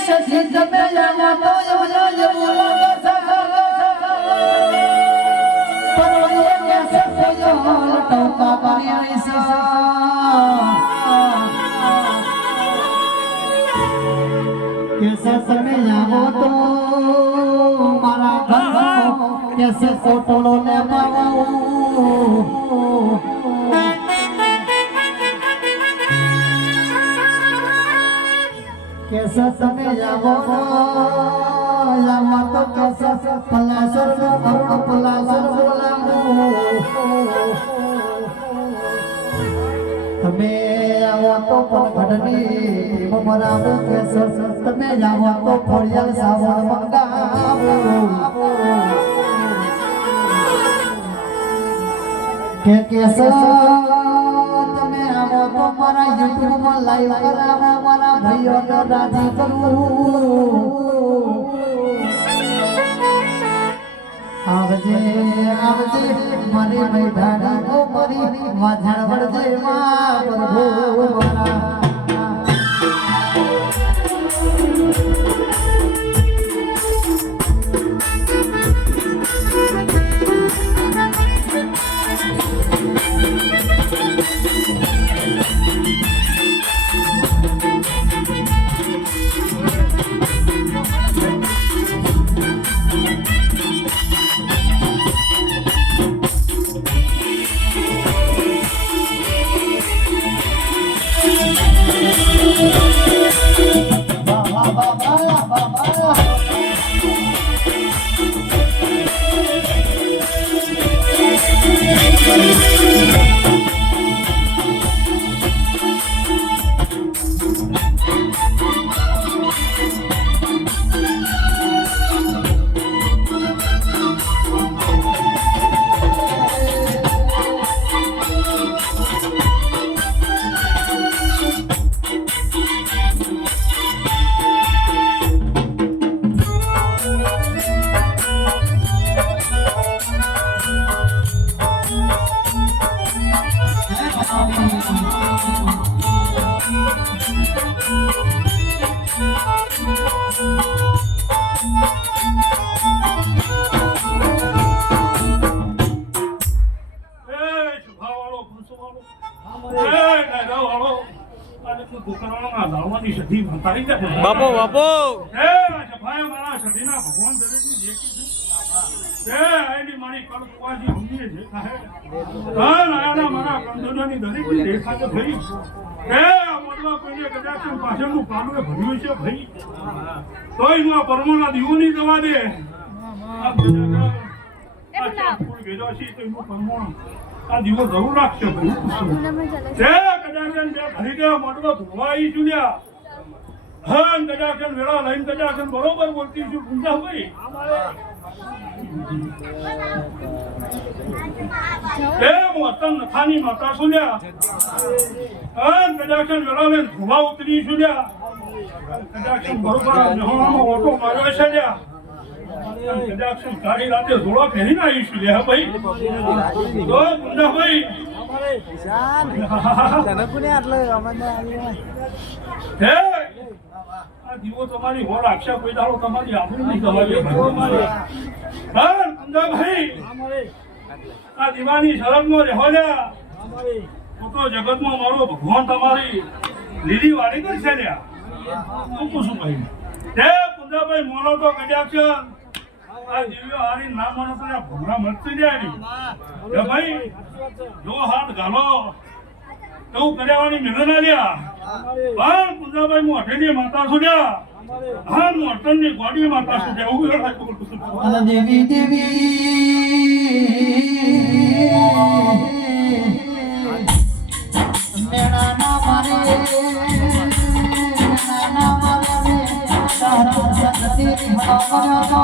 સખી તમે જાણો તો कैसे समय जाओ तो मारा घर कैसे फोटो ले पाओ कैसे समय जाओ लामा तो कैसे पलासर करुण पलासर बोलाओ તમે આવો તો પણ ઘડની મરાવો કેસર તમે જાવો તો ફળિયા સાવણ મંગાવો કે કેસર તમે આવો તો મારા YouTube માં લાઈવ કરાવો મારા ભાઈઓને રાજી કરું આવજે આવજે મારી મેઢાડી ઓ મારી વાઝણ વળજે માં પ્રભુ મારા બાપો બાપો સફાઈ મારા સધીના ભગવાન દરેકની જેકી છે આઈની મારી કળકુવાજી હમની જે થાય આના મારા કંદોની દરેકની દેખાતો થઈ મોટવા કોઈને કદાચ પાછળનું પાલું ભર્યું છે ભાઈ તોય હું આ પરમાના દીવોની દવા દે આ ભેજો છે તો એનું પરમાણ આ દીવો જરૂર રાખશે ભાઈ કદાચ ઘરી ગયા મોટવા ધોવાઈ ચૂલ્યા હા કદાચન વેળા લઈને કદાચન બરોબર બોલતી છું પૂજા ભાઈ મોતન નથાની માતા સુલ્યા હા કદાચન વેળા લઈને ધોવા ઉતરી સુલ્યા કદાચન બરોબર જહોણાનો ઓટો માર્યો છે લ્યા કદાચન કાળી રાતે ધોળા પહેરીને આવી સુલ્યા ભાઈ તો પૂજા ભાઈ દીવો તમારી હોર આક્ષા કોઈ દાડો તમારી આબરૂ નહીં ગવાય હા ભાઈ આ દીવાની શરમમાં રહેવાલ્યા તો જગતમાં મારો ભગવાન તમારી લીલી વાડી કરશે લ્યા હું પૂછું ભાઈ તે પુંજાભાઈ મોનો તો કદાચ આ દિવ્ય હારી ના મોનો તો ભમરા મરતી જાય ભાઈ જો હાથ ગાલો એવું કર્યાવાની મહેનત આલ્યા પણ પુંજાભાઈ હું અઠેની માતા સુડ્યા હા હું અઠનની ગોડી માતા સુડ્યા એવું દેવી દેવી મેળાના મારે મેળાના મારે તારો સતી ભણવાનો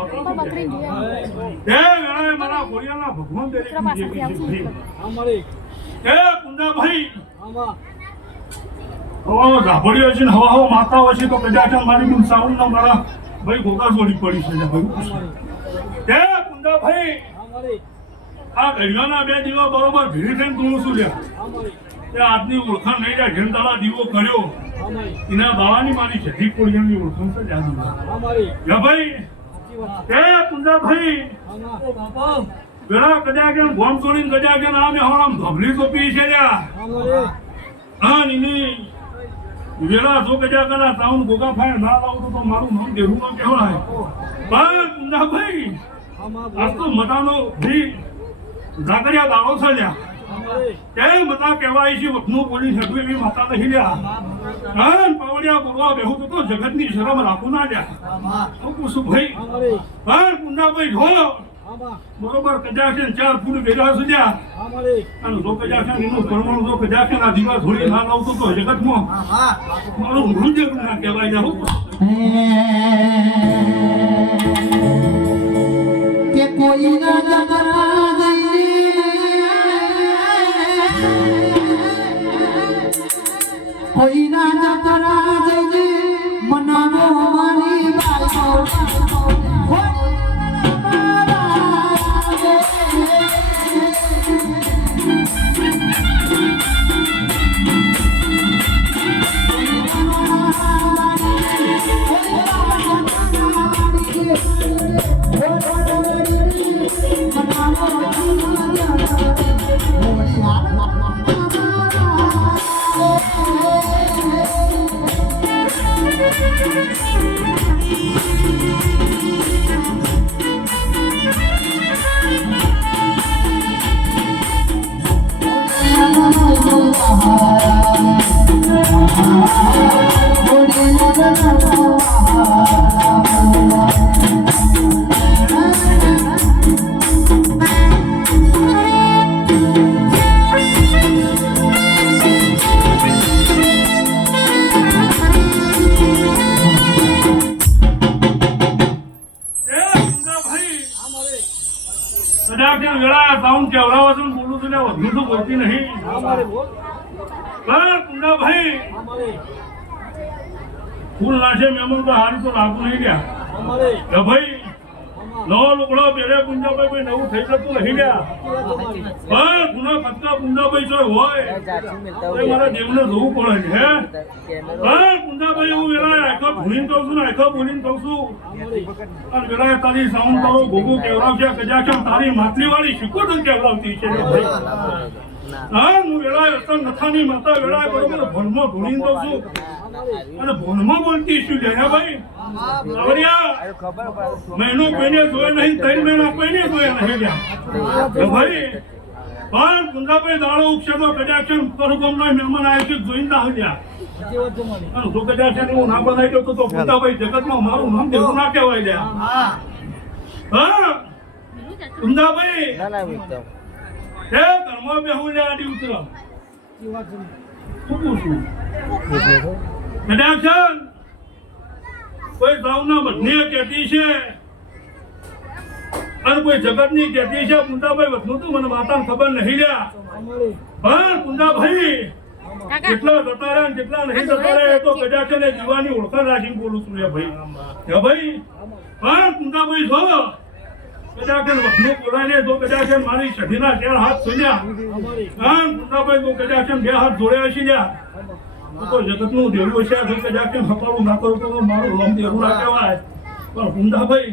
માતા તે વેળાએ મારા ખોડિયાના ભગવાન તરીકે કુંદાભાઈ હવા ધાભળ્યો છે ને હવા માતા હોય છે તો કદાચ મારી ગુણ સાઉન્ડ મારા ભાઈ ગોગા જોડી પડી છે ભાઈ તે કુંદાભાઈ આ ઘડિયાના બે દીવા બરોબર ભીડી થઈને તું શું લ્યા તે આજની ઓળખાણ નહીં જાય ઘેરદાળા દીવો કર્યો એના દાવાની મારી છઠ્ઠી કોળીની ઓળખાણ છે જાદુ ભાઈ તે કુંદાભાઈ પેલા કદાચ ગોમ છોડીને કદાચ આમે હવામ ધબલી તો પી છે લ્યા હા નીની વેલા જો કદાચ તાઉન ગોગા ફાય ના લાવું તો મારું નામ દેવું કહેવાય પણ કુંદાભાઈ આ તો મતાનો ભી ઝાકરિયા દાડો છે લ્યા તે મતા કહેવાય છે વખનું બોલી શકું એવી માતા નહીં લ્યા હા પાવડિયા બોલવા બેહું તો જગતની શરમ રાખું ના લ્યા હું પૂછું ભાઈ પણ કુંદાભાઈ જો બરોબર કદાચ 4 ફૂટ ભેગા સુધ્યા અને જો કદાચ એનું પરમાણુ જો કદાચ આ દીવા ધોળી ના લાવતો તો જગતમાં મારું મૃત્યુ ના કહેવાય લ્યા કે કોઈ ના જગરા કોઈ ના જગરા જઈને મનાવો મારી બાળકો બોલતી નહીં કુંદાભાઈ ફૂલ નાશે મેમન તો હારું તો લાગુ નહીં ગયા ભાઈ નવો લુગડો પહેરે કુંદાભાઈ નવું થઈ જતું નહીં ગયા પણ ગુના પત્તા કુંદાભાઈ જો હોય એ મારા દેવને જોવું પડે છે પણ કુંદાભાઈ એવું વેલા આખો ભૂલીને કહું છું ને આખો બોલીને કહું છું અને વેલા તારી સાઉન્ડ તારો ગોગો કેવડાવશે કદાચ તારી માટલી વાળી શીખોતર કેવડાવતી છે હા હું વેળાએ અસર નથાની માતા વેળાએ બરોબર ભણમાં ભૂલીને કહું છું અને ભણમાં બોલતી શું જયા ભાઈ મહિનો કોઈને જોયે નહીં 3 મહિના કોઈને જોયા નહીં ગયા ભાઈ પણ કુંદાભાઈ દાડો ઉગશે તો કદાચ પરગમના મહેમાન આવે છે જોઈને ના હલ્યા અને જો કદાચ હું ના બનાવી દઉં તો કુંદાભાઈ જગતમાં મારું નામ દેવું ના કહેવાય ગયા હા કુંદાભાઈ એ ઘરમાં બેહું લે આડી ઉતરો શું પૂછું કદાચ કોઈ ગામના બધને કહેતી છે અને કોઈ જગતની કહેતી છે કુંદાભાઈ વધનું તું મને માતાને ખબર નહીં લ્યા પણ કુંદાભાઈ કેટલા જતા રહ્યા કેટલા નહીં જતા રહ્યા તો કદાચ ને જીવાની ઓળખાણ રાખીને બોલું છું ભાઈ હે ભાઈ પણ કુંદાભાઈ જો કદાચ વધનું બોલાને જો કદાચ મારી સઢીના 4 હાથ સુન્યા હા કુંદાભાઈ તો કદાચ 2 હાથ જોડ્યા છે લ્યા તો જગતનું દેવું છે તો કદાચ હપાળું ના કરું તો મારું નામ દેવું ના કહેવાય પણ કુંદાભાઈ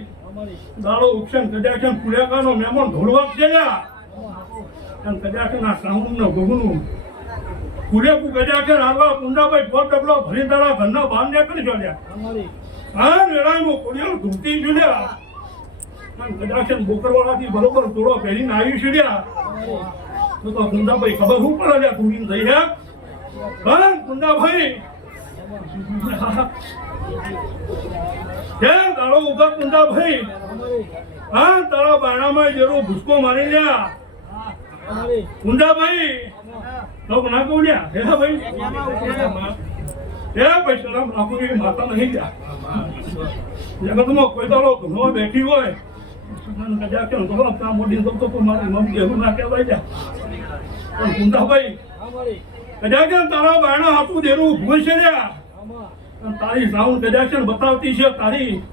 દાડો ઉક્ષણ કદાચ પુરેકાનો મહેમાન ઢોળવા છે અને કદાચ ના સાઉન્ડ નો ગોગનું પુરેકું કદાચ હાલવા કુંદાભાઈ પોટ ડબલો ભરી દાડા ઘરના બહાર નીકળી જોડ્યા હા મેળામાં કોડિયો ધૂમતી જોડ્યા અને કદાચ બોકરવાળાથી બરોબર તોડો પહેરીને આવી છોડ્યા તો કુંદાભાઈ ખબર શું પડે તું થઈ હે હા કુંદાભાઈ કેમ તારો ઉગા કુંદાભાઈ હા તારા બાણામાં જરૂર ભૂસકો મારી લ્યા કુંદાભાઈ તો ના કહું લ્યા હે ભાઈ એ ભાઈ સલામ રાખું એવી માતા નહીં ગયા જગતમાં કોઈ દાડો ઘણો બેઠી હોય કદાચ કેમ તો આપણા મોડી તો મારી મમ્મી એવું ના કહેવાય જા પણ કુંદાભાઈ કદાચ તારા બાયણા હાથું દેરું ભૂલ છે તારી સાઉન્ડ કદાચ બતાવતી છે તારી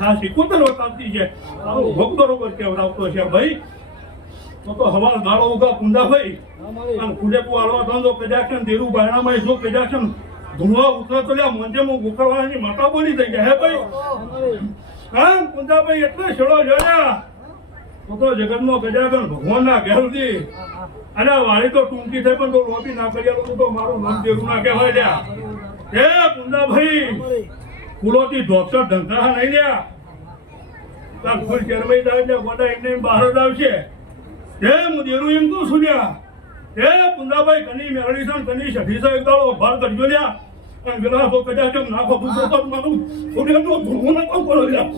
આ શીખોતર બતાવતી છે તારો ભોગ બરોબર કેવડાવતો છે ભાઈ તો હવા દાડો ઉગા કુંદાભાઈ અને કુડેકુ હાલવા ધંધો કદાચ દેરું બાયણામાં જો કદાચ ધુવા ઉતરતો લ્યા મંજેમાં ગોકળવાની માતા બોલી થઈ જાય હે ભાઈ હા કુંદાભાઈ એટલે છેડો જોયા તો જગતનો ગજાગન ભગવાનના ઘેરથી અને વાળી તો ટૂંકી થઈ પણ તો લોપી ના કર્યા તો મારું નામ દેવું ના કહેવાય લ્યા એ કુંદાભાઈ ફૂલોથી ઢોકસર ઢંકા નહીં લ્યા તાર ફૂલ ચરમાઈ જાય એટલે ગોડા એમને બહાર જ આવશે એ હું દેરું એમ કહું છું લ્યા એ કુંદાભાઈ કની મેળવી છે કની સઠી છે એક દાડો ભાર કરજો લ્યા અને પેલા તો કદાચ નાખો પૂછો તો મારું થોડી તો ધૂળવું ના કહું કરો લ્યા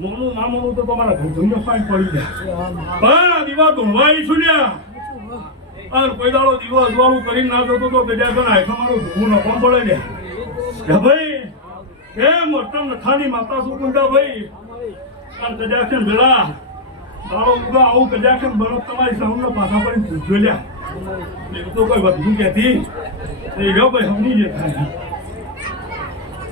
મોનું ના મોનું તો તમારા ઘરધંધો ફાઈન પડી જાય પણ દીવા ધોવાઈ છું લ્યા અને કોઈ દાડો દીવો અજવાળું કરીને ના જતો તો બેજા તો આખા મારું ધૂવું નફો પડે લ્યા ભાઈ એ મોટા નથાની માતા શું કુંડા ભાઈ અને કજાક્ષણ ભેળા દાડો ઉગા આવું કજાક્ષણ બરફ તમારી સાઉન્ડ પાછા પડીને પૂછજો લ્યા એ તો કોઈ વધુ કહેતી એ ભાઈ સમજી જાય